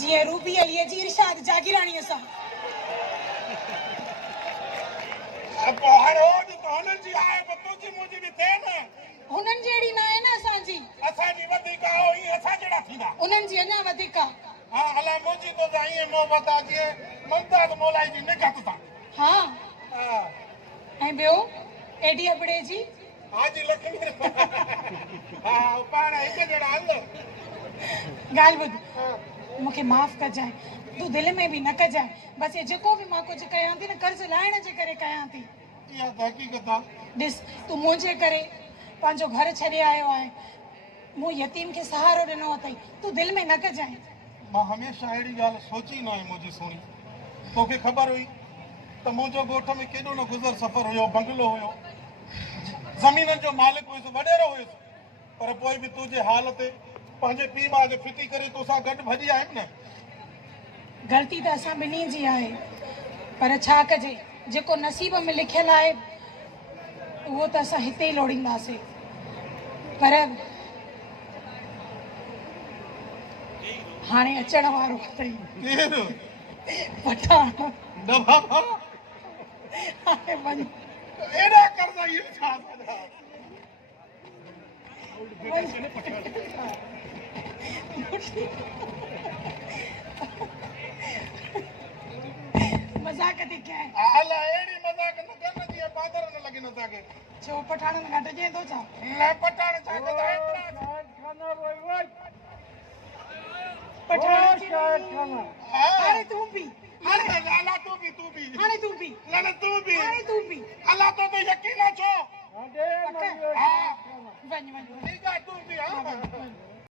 जी रूबी अली जी इरशाद जागीरानी सा अब हर रोज तो हुनन जी आए बतो जी मुजी भी थे न हुनन जेड़ी ना है ना असांजी असांजी वधिक आओ ही असां जड़ा थींदा उन्हनि जी अञा वधीक हां अला मुजी तो जाई मोहब्बत आजे मुमताज मौलाई जी निकत था हां हां ऐं ॿियो एडी अबड़े जी हाजी लक्ष्मी हां पाण हिक जड़ा हल ॻाल्हि ॿुध मूंखे माफ़ कजांइ तूं दिलि में बि न कजांइ बसि ये जेको बि मां कुझु कयां थी न कर्ज़ लाहिण जे करे कयां थी इहा त हक़ीक़त आहे ॾिस तूं मुंहिंजे करे पंहिंजो घर छॾे आयो आहे मूं यतीम खे सहारो ॾिनो अथई तूं दिलि में न कजांइ मां हमेशह अहिड़ी ॻाल्हि सोची न आहे मुंहिंजी सोणी तोखे ख़बर हुई त मुंहिंजो ॻोठ में केॾो न गुज़र सफ़र हुयो बंगलो हुयो ज़मीननि जो मालिक हुयुसि वॾेरो हुयुसि पर पोइ बि तुंहिंजे हाल ते पंहिंजे पीउ माउ खे फिटी करे तोसां गॾु भॼी आयमि न ग़लती त असां ॿिन्ही जी आहे पर छा कजे जेको नसीब में लिखियलु आहे उहो त असां हिते ई लोड़ींदासीं पर हाणे अचण वारो अथई केरु पठान दफ़ा हाणे वञ एॾा कर्ज़ इहे छा मज़ाक थी कयां अला अहिड़ी मज़ाक न कर न जीअं बादर न लॻनि असांखे छो पठाणनि खां डॼे थो छा न पटाण छा कंदा पठाण हाणे तूं बि हाणे अला तूं बि हाणे तूं बि न तूं बि हाणे तूं बि अला तो यकीन छो वञ वञ ठीकु आहे तूं बि हा